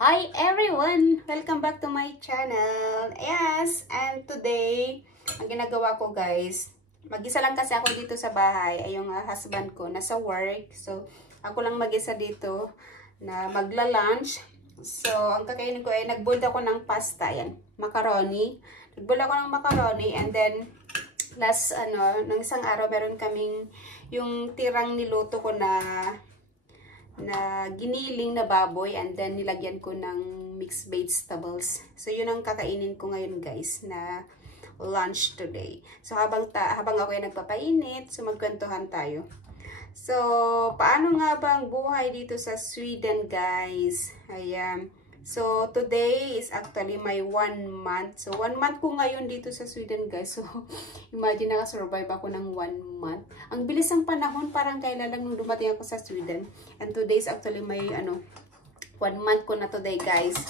Hi everyone! Welcome back to my channel. Yes, and today, ang ginagawa ko guys, mag-isa lang kasi ako dito sa bahay. Ay yung husband ko nasa work. So, ako lang mag-isa dito na magla-lunch. So, ang kakainin ko ay nag-boil ako ng pasta. Yan, macaroni. Nag-boil ako ng macaroni and then last nung isang araw meron kaming yung tirang niluto ko na giniling na baboy and then nilagyan ko ng mixed vegetables. So yun ang kakainin ko ngayon guys na lunch today. So habang ako ay nagpapainit, so magkwentuhan tayo. So paano nga bang buhay dito sa Sweden guys? Ayan. So today is actually my 1 month. So 1 month ko ngayon dito sa Sweden guys. So imagine naka-survive ako ng 1 month. Ang bilis ng panahon, parang kailan lang nung dumating ako sa Sweden. And today is actually my 1 month ko na today guys.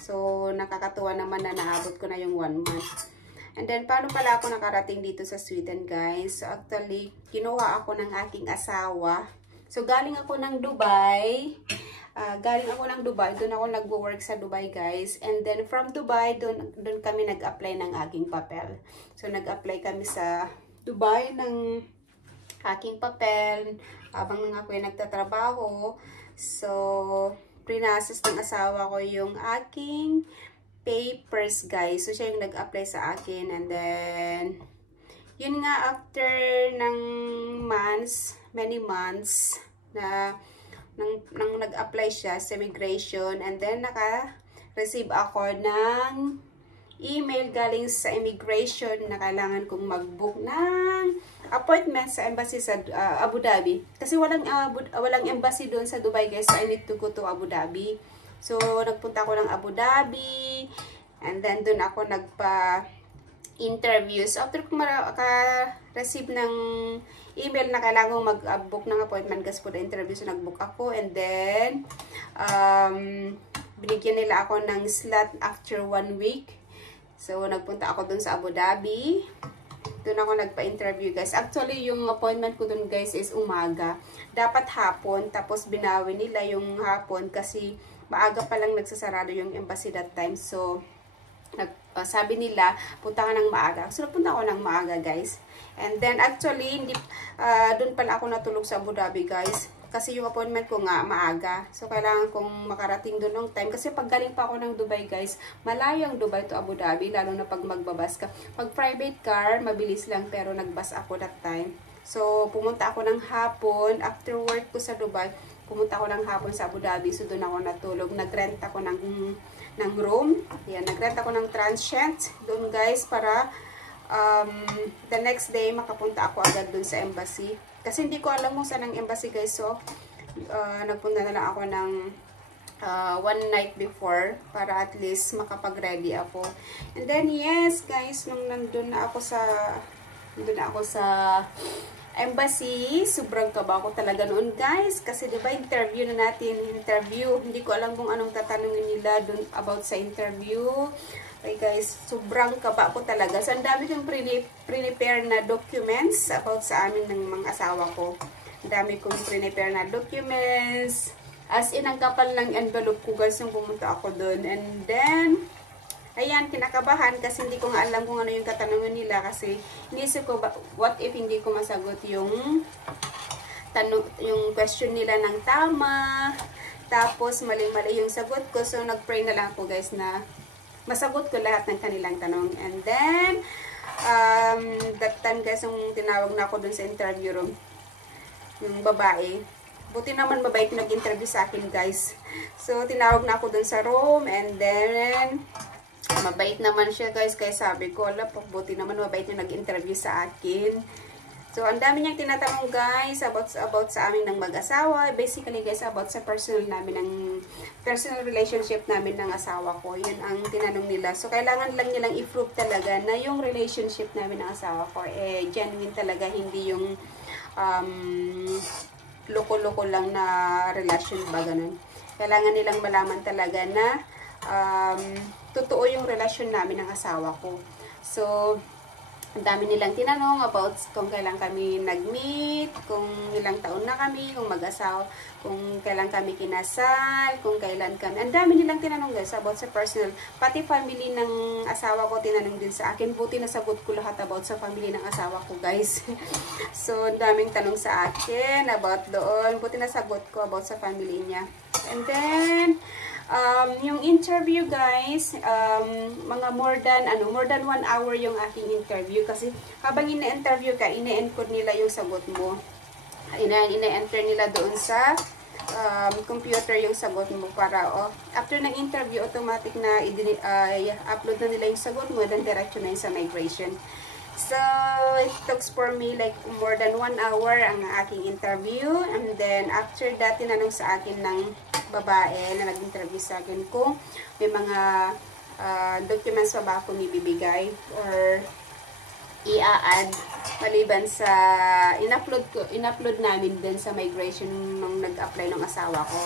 So nakakatuwa naman na naabot ko na yung 1 month. And then paano pala ako nakarating dito sa Sweden guys? So actually kinuha ako ng aking asawa. So galing ako ng Dubai. Doon ako nagwo-work sa Dubai guys. And then from Dubai, doon kami nag-apply ng aking papel. So nag-apply kami sa Dubai ng aking papel habang ako ay nagtatrabaho. So prinasas ng asawa ko yung aking papers guys. So siya yung nag-apply sa akin. And then yun nga, after ng many months na nang nag-apply siya sa immigration, and then naka-receive ako ng email galing sa immigration na kailangan kong mag-book ng appointment sa embassy sa Abu Dhabi. Kasi walang embassy doon sa Dubai guys, so I need to go to Abu Dhabi. So nagpunta ako ng Abu Dhabi, and then doon ako nagpa-interview. So after ko receive ng email na kailangan mag-book ng appointment kasi for the interview, so nag-book ako, and then binigyan nila ako ng slot after 1 week. So nagpunta ako dun sa Abu Dhabi. Doon ako nagpa-interview guys. Actually yung appointment ko dun guys is umaga. Dapat hapon, tapos binawi nila yung hapon kasi maaga pa lang nagsasarado yung embassy that time. So sabi nila, punta ka ng maaga. So, punta ako ng maaga, guys. And then, actually, doon pala ako natulog sa Abu Dhabi, guys. Kasi yung appointment ko nga, maaga. So, kailangan kong makarating doon ng time. Kasi pag galing pa ako ng Dubai, guys, malayo ang Dubai to Abu Dhabi, lalo na pag magbabas ka. Pag private car, mabilis lang, pero nagbas ako that time. So, pumunta ako ng hapon. After work ko sa Dubai, pumunta ako ng hapon sa Abu Dhabi. So, doon ako natulog. Nag-rent ako ng room. Yan, nag-rent ako ng transient doon guys para the next day makapunta ako agad doon sa embassy. Kasi hindi ko alam kung saan ang embassy guys. So, nagpunta na lang ako ng 1 night before para at least makapag-ready ako. And then yes guys, nung nandun na ako sa embassy, sobrang kaba ko talaga noon guys, kasi diba interview, hindi ko alam kung anong tatanungin nila dun about sa interview. Okay guys, sobrang kaba ko talaga. So ang dami kong prepare na documents about sa amin ng mga asawa ko. Ang dami kong prepare na documents, as in ang kapal ng envelope ko guys nung pumunta ako dun. And then ayan, kinakabahan kasi hindi ko nga alam kung ano yung katanungan nila, kasi inisip ko, what if hindi ko masagot yung question nila ng tama, tapos mali-mali yung sagot ko. So nag-pray na lang ako guys na masagot ko lahat ng kanilang tanong. And then that time guys, yung tinawag na ako dun sa interview room, yung babae, buti naman mabait nag-interview sa akin guys. So tinawag na ako dun sa room, and then mabait naman siya guys, kaya sabi ko, buti naman mabait niya nag-interview sa akin. So ang dami niyang tinatanong guys about sa amin ng mag-asawa. Basically guys, about sa personal relationship namin ng asawa ko. Yun ang tinanong nila. So kailangan lang nilang i-prove talaga na yung relationship namin ng asawa ko genuine talaga, hindi yung loko-loko lang na relasyon ba ganun. Kailangan nilang malaman talaga na totoo yung relasyon namin ng asawa ko. So Ang dami nilang tinanong about kung kailan kami nag-meet, kung ilang taon na kami, kung mag-asawa, kung kailan kami kinasal, kung kailan kami. Ang dami nilang tinanong guys about sa personal. Pati family ng asawa ko tinanong din sa akin. Buti nasagot ko lahat about sa family ng asawa ko guys. So, ang daming tanong sa akin about doon. Buti nasagot ko about sa family niya. And then, yung interview guys, mga more than 1 hour yung aking interview kasi habang ina-interview ka, ina-encode nila yung sagot mo. Ina-enter nila doon sa computer yung sagot mo para after ng interview, automatic na upload na nila yung sagot mo, then diretso na yun sa migration. So, it took for me like more than 1 hour ang aking interview. And then, after that, tinanong sa akin ng babae na nag-interview sa akin kung may mga documents pa ba akong ibibigay or i-add maliban sa in-upload namin din sa migration nung nag-apply ng asawa ko.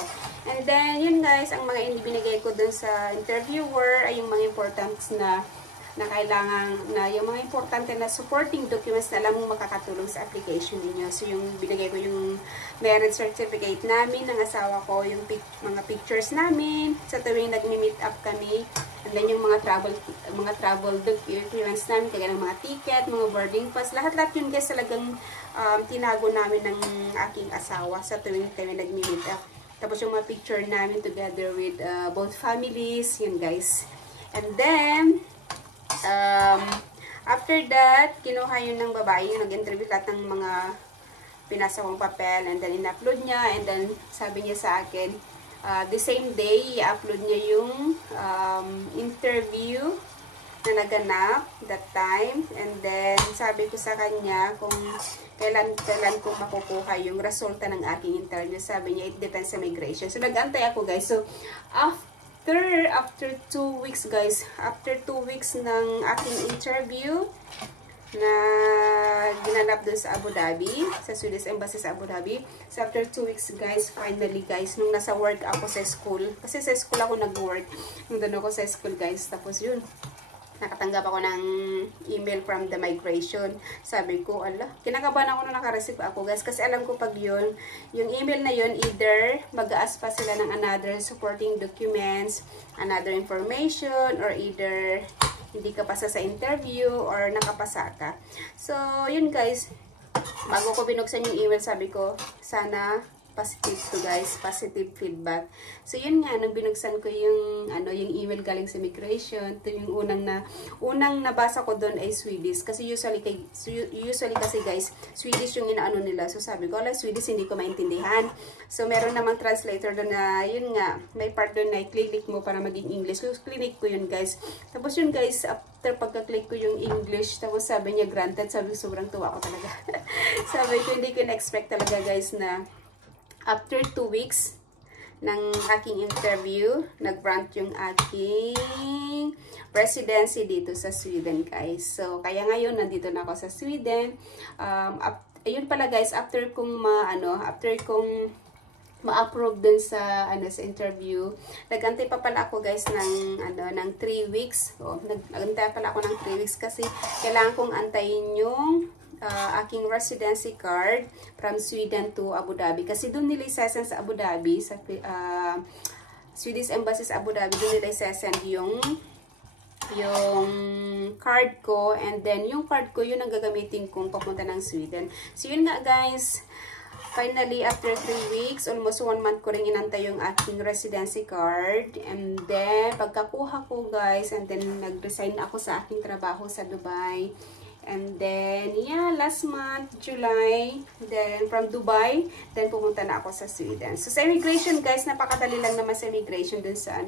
And then, yun guys, ang mga binigay ko dun sa interviewer ay yung mga importance na kailangan na yung mga importante na supporting documents na alam mong makakatulong sa application ninyo. So, yung binigay ko yung marriage certificate namin ng asawa ko, yung mga pictures namin sa tuwing nag-meet up kami, and then yung mga travel documents namin, kaya ng mga ticket, mga boarding pass, lahat-lahat yun guys talagang tinago namin ng aking asawa sa tuwing kami nag-meet up. Tapos yung mga picture namin together with both families, yun guys. And then, after that, kinuha yun ng babae, yung nag-interview lahat ng mga pinasa kong papel, and then in-upload niya, and then sabi niya sa akin, the same day, i-upload niya yung interview na naganap that time, and then sabi ko sa kanya kung kailan ko makukuha yung resulta ng aking interview. Sabi niya, it depends sa migration. So, nag-antay ako guys. So, after 2 weeks guys, after 2 weeks ng aking interview na ginanap dun sa Abu Dhabi, sa Swedish Embassy sa Abu Dhabi. So after 2 weeks guys, finally guys, nung nasa work ako sa school, kasi sa school ako nag-work, nung doon ako sa school guys, tapos yun, nakatanggap ako ng email from the migration. Sabi ko, ala, kinakabahan ako na nakareceive ako guys. Kasi alam ko pag yun, yung email na yun, either mag-a-ask pa sila ng another supporting documents, another information, or either hindi ka pasa sa interview, or nakapasa ka. So, yun guys, bago ko binuksan yung email, sabi ko, sana positive to guys, positive feedback. So yun nga, nung binuksan ko yung yung email galing sa immigration, ito yung unang nabasa ko doon ay Swedish, kasi usually kasi guys, Swedish yung inaano nila. So sabi ko, ala, Swedish hindi ko maintindihan. So meron namang translator doon na yun nga, may part doon na i-click mo para maging English. So click ko yun guys. Tapos yun guys, after pagka-click ko yung English, tapos sabi niya granted, sabi ko sobrang tuwa ko talaga. Sabi ko, hindi ko na-expect talaga guys na after 2 weeks ng aking interview, nag-grant yung aking residency dito sa Sweden, guys. So, kaya ngayon, nandito na ako sa Sweden. Ayun pala, guys, after kong ma-approve dun sa sa interview, nagantay pa pala ako guys ng 3 weeks. Nagantay pala ako ng 3 weeks kasi kailangan kong antayin yung aking residency card from Sweden to Abu Dhabi. Kasi doon nila isasend sa Abu Dhabi, sa Swedish Embassy sa Abu Dhabi, doon nila isasend yung card ko, and then yung card ko yun ang gagamitin kong papunta ng Sweden. So yun nga guys, finally after 3 weeks, almost 1 month ko rin inantay yung aking residency card, and then pagkakuha ko guys, and then nag-resign ako sa aking trabaho sa Dubai. And then, yeah, last month, July, then from Dubai, then pumunta na ako sa Sweden. So, sa immigration, guys, napakadali lang naman sa immigration dun sa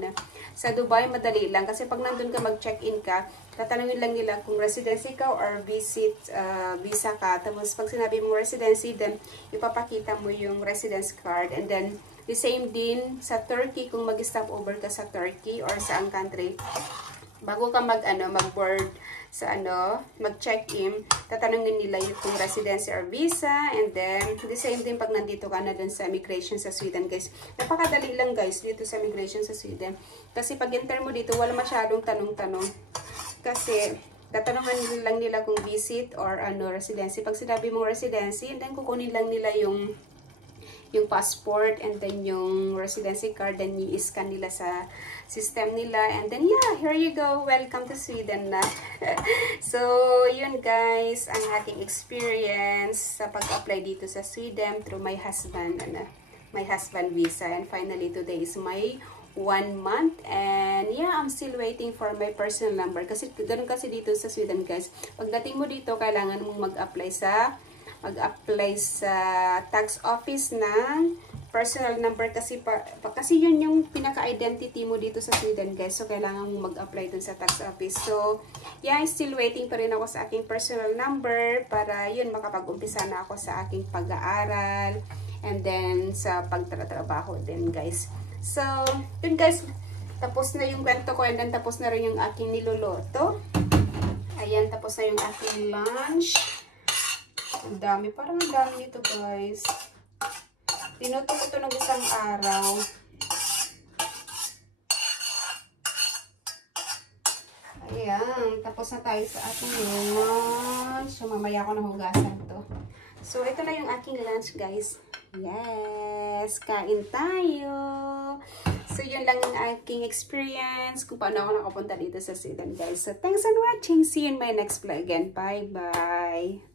Dubai, madali lang. Kasi pag nandun ka, mag-check-in ka, tatanungin lang nila kung residency ka or visa ka. Tapos, pag sinabi mo residency, then ipapakita mo yung residence card. And then, the same din sa Turkey, kung mag-stop over ka sa Turkey or sa ang country, bago ka mag-board sa mag-check-in, tatanungin nila yung residency or visa, and then the same din pag nandito ka na dun sa immigration sa Sweden, guys. Napakadali lang guys dito sa immigration sa Sweden. Kasi pag enter mo dito, wala masyadong tanong-tanong. Kasi tatanungan lang nila kung visit or ano, residency. Pag sinabi mong residency, and then kukunin lang nila yung passport and then yung residency card, then i-scan nila sa system nila, and then yeah, here you go, welcome to Sweden na. So yun guys, ang aking experience sa pag-apply dito sa Sweden through my husband visa, and finally today is my 1 month, and yeah, I'm still waiting for my personal number kasi ganun kasi dito sa Sweden guys. Pagdating mo dito, kailangan mong mag-apply sa tax office ng personal number kasi kasi yun yung pinaka-identity mo dito sa Sweden guys. So kailangan mong mag-apply dun sa tax office. So yeah, I'm still waiting pa rin ako sa aking personal number para yun makapag-umpisa na ako sa aking pag-aaral and then sa pagtatrabaho din guys. So, yun guys, tapos na yung kwento ko, and then tapos na rin yung aking niluluto. Ayan, tapos na yung aking lunch. Ang dami, parang ang dami nito guys. Tinuto ko ito ng isang araw. Ayan, tapos na tayo sa ating lunch. So, mamaya ko na hugasan to. So, ito na yung aking lunch guys. Yes, kain tayo. So, yun lang ang aking experience kung paano ako nakapunta dito sa Sweden guys. So, thanks for watching. See you in my next vlog again. Bye-bye.